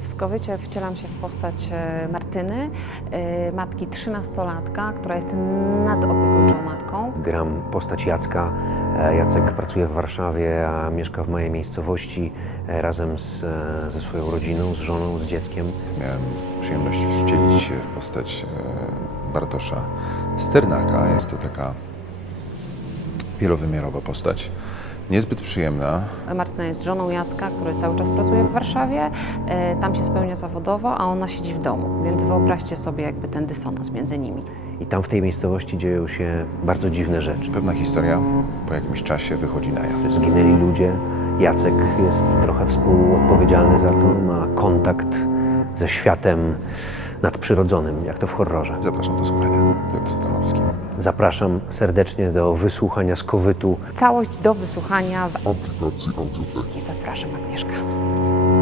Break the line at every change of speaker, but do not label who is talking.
W Skowycie wcielam się w postać Martyny, matki trzynastolatka, która jest nadopiekuńczą matką.
Gram postać Jacka. Jacek pracuje w Warszawie, a mieszka w mojej miejscowości razem z, ze swoją rodziną, z żoną, z dzieckiem.
Miałem przyjemność wcielić się w postać Bartosza Sternaka. Jest to taka wielowymiarowa postać niezbyt przyjemna.
Martyna jest żoną Jacka, który cały czas pracuje w Warszawie. Tam się spełnia zawodowo, a ona siedzi w domu. Więc wyobraźcie sobie jakby ten dysonans między nimi.
I tam w tej miejscowości dzieją się bardzo dziwne rzeczy.
Pewna historia po jakimś czasie wychodzi na jaw.
Zginęli ludzie. Jacek jest trochę współodpowiedzialny za to, ma kontakt ze światem nadprzyrodzonym, jak to w horrorze.
Zapraszam do słuchania. Piotr Stanowski.
Zapraszam serdecznie do wysłuchania z COVID-u.
Całość do wysłuchania w
aplikacji Audiotek.
I zapraszam Agnieszka.